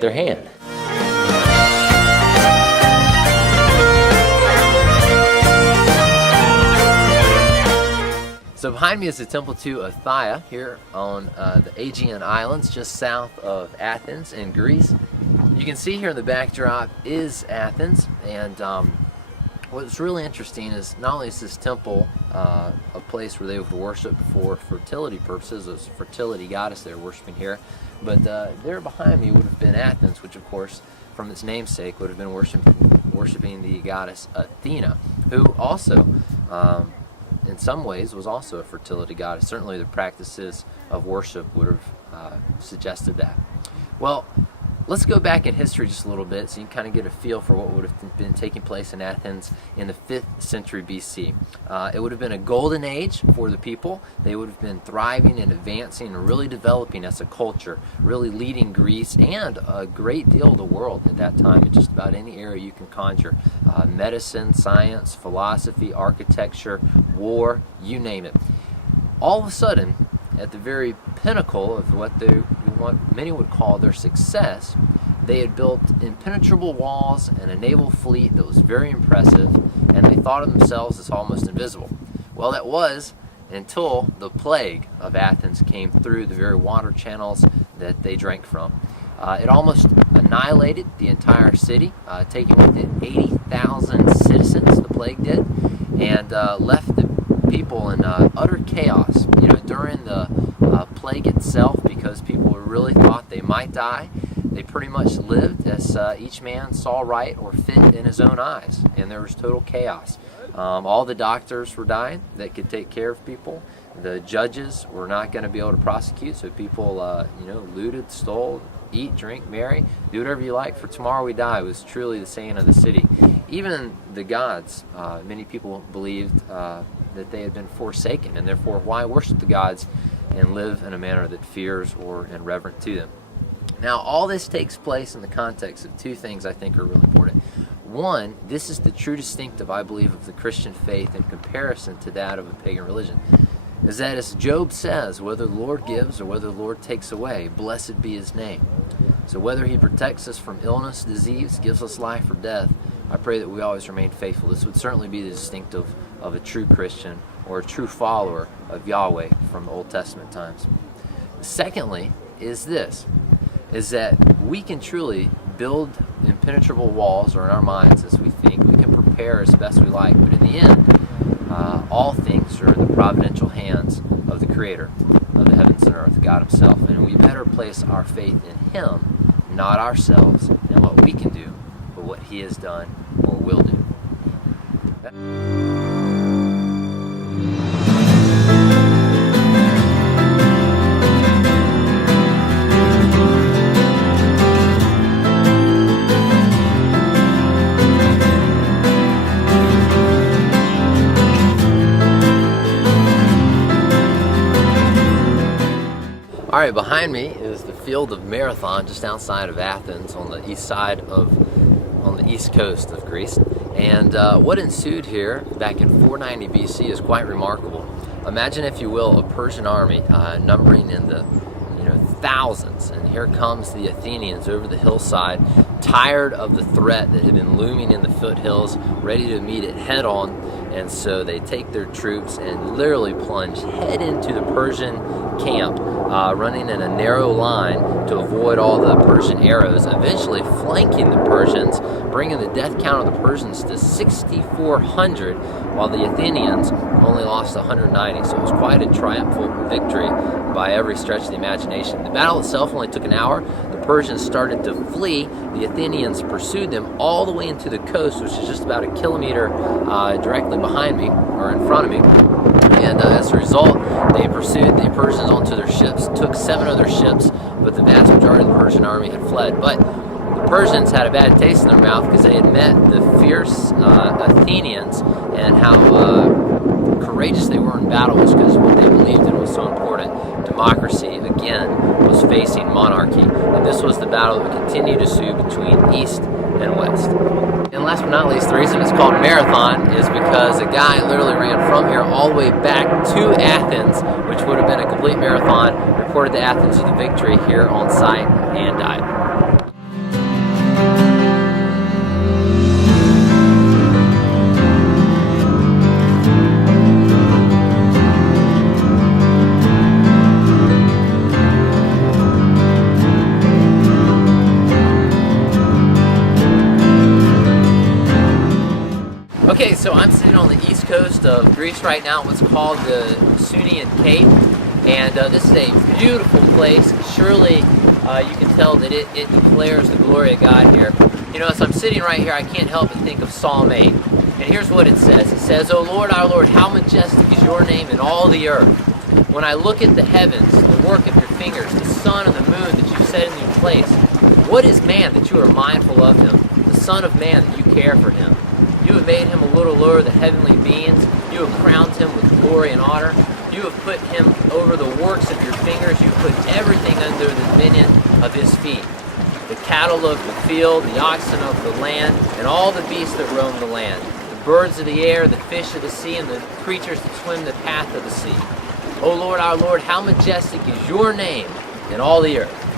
their hand. So behind me is the temple to Athia here on the Aegean Islands, just south of Athens in Greece. You can see here in the backdrop is Athens, and what's really interesting is not only is this temple a place where they would worship for fertility purposes, a fertility goddess they're worshiping here, but there behind me would have been Athens, which of course from its namesake would have been worshiping the goddess Athena, who also in some ways was also a fertility goddess. Certainly the practices of worship would have suggested that. Well, let's go back in history just a little bit so you can kind of get a feel for what would have been taking place in Athens in the 5th century BC. It would have been a golden age for the people. They would have been thriving and advancing and really developing as a culture, really leading Greece and a great deal of the world at that time in just about any area you can conjure. Medicine, science, philosophy, architecture, war, you name it. All of a sudden, at the very pinnacle of what many would call their success, they had built impenetrable walls and a naval fleet that was very impressive, and they thought of themselves as almost invisible. Well, that was until the plague of Athens came through the very water channels that they drank from. It almost annihilated the entire city, taking with it 80,000 citizens, the plague did, and left the people in utter chaos. During the plague itself, because people really thought they might die, they pretty much lived as each man saw right or fit in his own eyes, and there was total chaos. All the doctors were dying that could take care of people. The judges were not going to be able to prosecute, so people looted, stole, eat, drink, marry, do whatever you like, for tomorrow we die was truly the saying of the city. Even the gods, many people believed that they had been forsaken, and therefore why worship the gods and live in a manner that fears or is reverent to them. Now, all this takes place in the context of two things I think are really important. One, this is the true distinctive, I believe, of the Christian faith in comparison to that of a pagan religion, is that as Job says, whether the Lord gives or whether the Lord takes away, blessed be his name. So whether he protects us from illness, disease, gives us life or death, I pray that we always remain faithful. This would certainly be the distinctive of a true Christian or a true follower of Yahweh from Old Testament times. Secondly is this, is that we can truly build impenetrable walls, or in our minds as we think, we can prepare as best we like, but in the end, all things are in the providential hands of the Creator of the heavens and earth, God himself, and we better place our faith in him, not ourselves and what we can do, but what he has done or will do. All right, behind me is the field of Marathon, just outside of Athens, on the east coast of Greece. And what ensued here back in 490 BC is quite remarkable. Imagine, if you will, a Persian army numbering in the thousands, and here comes the Athenians over the hillside, tired of the threat that had been looming in the foothills, ready to meet it head on. And so they take their troops and literally plunge head into the Persian camp, running in a narrow line to avoid all the Persian arrows, eventually flanking the Persians, bringing the death count of the Persians to 6,400, while the Athenians only lost 190. So it was quite a triumphal victory by every stretch of the imagination. The battle itself only took an hour. The Persians started to flee. The Athenians pursued them all the way into the coast, which is just about a kilometer directly behind me, or in front of me. And as a result, they pursued the Persians onto their ships, took 7 of their ships, but the vast majority of the Persian army had fled. But the Persians had a bad taste in their mouth because they had met the fierce Athenians, and how courageous they were in battle was because what they believed in was so important. Democracy, again, was facing monarchy. And this was the battle that would continue to ensue between East and West. And last but not least, the reason it's called Marathon is because a guy literally ran from here all the way back to Athens, which would have been a complete marathon, reported to Athens with a victory here on site, and died. Okay, so I'm sitting on the east coast of Greece right now, what's called the Sunian Cape, and this is a beautiful place. Surely you can tell that it declares the glory of God here. You know, as I'm sitting right here, I can't help but think of Psalm 8. And here's what it says. It says, O Lord, our Lord, how majestic is your name in all the earth. When I look at the heavens, the work of your fingers, the sun and the moon that you set in their place, what is man that you are mindful of him, the son of man that you care for him? You have made him a little lower than heavenly beings. You have crowned him with glory and honor. You have put him over the works of your fingers. You have put everything under the dominion of his feet. The cattle of the field, the oxen of the land, and all the beasts that roam the land, the birds of the air, the fish of the sea, and the creatures that swim the path of the sea. O Lord, our Lord, how majestic is your name in all the earth.